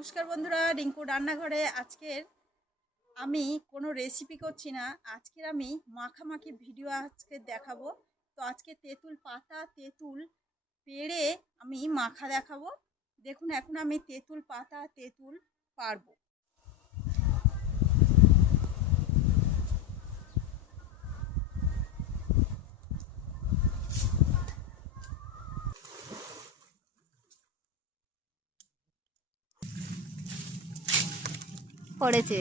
নমস্কার বন্ধুরা, রিঙ্কু রান্নাঘরে আজকের আমি কোনো রেসিপি করছি না। আজকের আমি মাখামাখি ভিডিও আজকে দেখাবো। তো আজকে তেঁতুল পাতা তেঁতুল পেড়ে আমি মাখা দেখাবো। দেখুন এখন আমি তেঁতুল পাতা তেঁতুল পারবো। পড়েছে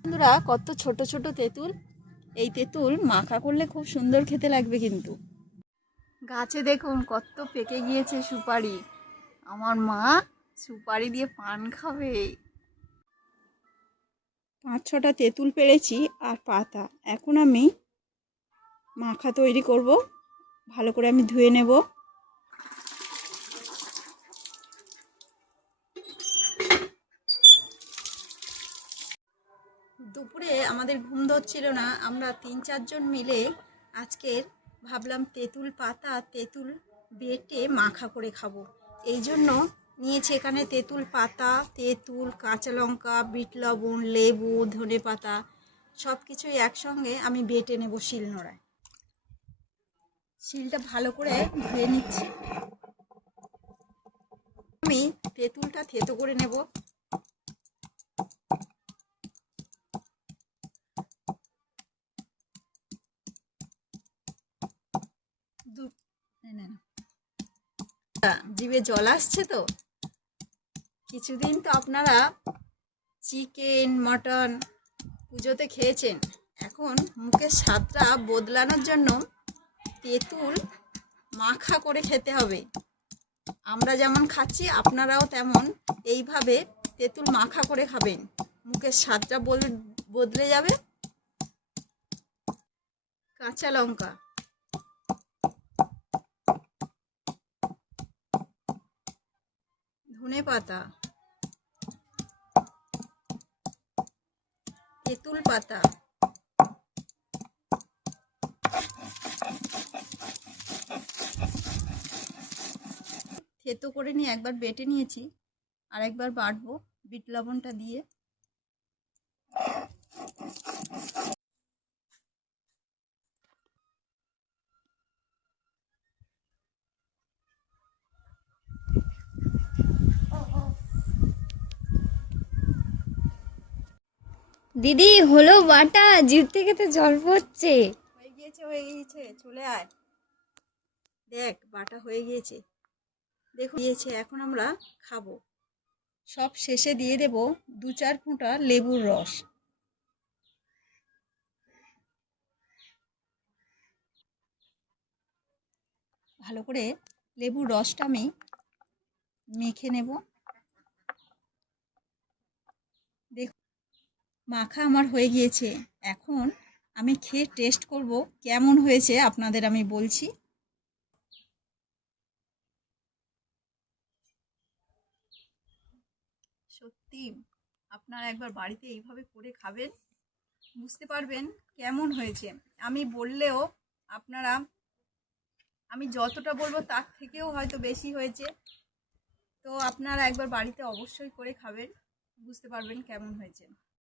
বন্ধুরা, কত ছোট ছোট তেঁতুল। এই তেঁতুল মাখা করলে খুব সুন্দর খেতে লাগবে। কিন্তু গাছে দেখুন কত পেকে গিয়েছে সুপারি। আমার মা সুপারি দিয়ে পান খাবে। 5-6টা তেঁতুল পেড়েছি আর পাতা। এখন আমি মাখা তৈরি করব। ভালো করে আমি ধুয়ে নেব। দুপুরে আমাদের ঘুম ধরছিল না। আমরা 3-4 জন মিলে আজকের ভাবলাম তেঁতুল পাতা তেঁতুল বেটে মাখা করে খাবো। এই জন্য নিয়েছি এখানে তেঁতুল পাতা তেঁতুল কাঁচা লঙ্কা বিট লবণ লেবু ধনে পাতা সব কিছুই একসঙ্গে আমি বেটে নেব শিলনোড়ায়। শিলটা ভালো করে ধুয়ে নিচ্ছি। আমি তেঁতুলটা থেতো করে নেব। জিভে জল আসছে তো। কিছুদিন তো আপনারা চিকেন মটন পুজোতে খেয়েছেন। এখন মুখের স্বাদটা বদলানোর জন্য তেঁতুল মাখা করে খেতে হবে। আমরা যেমন খাচ্ছি আপনারাও তেমন এইভাবে তেঁতুল মাখা করে খাবেন। মুখের স্বাদটা বদলে যাবে। কাঁচা লঙ্কা ধনে পাতা তেঁতুল পাতা থেতো করে নিয়ে একবার বেটে নিয়েছি, আর একবার বাটবো বিট লবণটা দিয়ে। দিদি হলো বাটা, জিভ থেকে তো জল পড়ছে। হয়ে গিয়েছে চলে আয়। দেখ বাটা হয়ে গিয়েছে, দেখো দিয়েছে। এখন আমরা খাবো। সব শেষে দিয়ে দেব 2-4 ফোঁটা লেবুর রস। ভালো করে লেবুর রসটা আমি মেখে নেব। দেখো মাখা আমার হয়ে গিয়েছে। এখন আমি খেয়ে টেস্ট করব কেমন হয়েছে আপনাদের আমি বলছি। সত্যি আপনারা একবার বাড়িতে এইভাবে করে খাবেন, বুঝতে পারবেন কেমন হয়েছে। আমি বললেও আপনারা, আমি যতটা বলবো তার থেকেও হয়তো বেশি হয়েছে। তো আপনারা একবার বাড়িতে অবশ্যই করে খাবেন, বুঝতে পারবেন কেমন হয়েছে।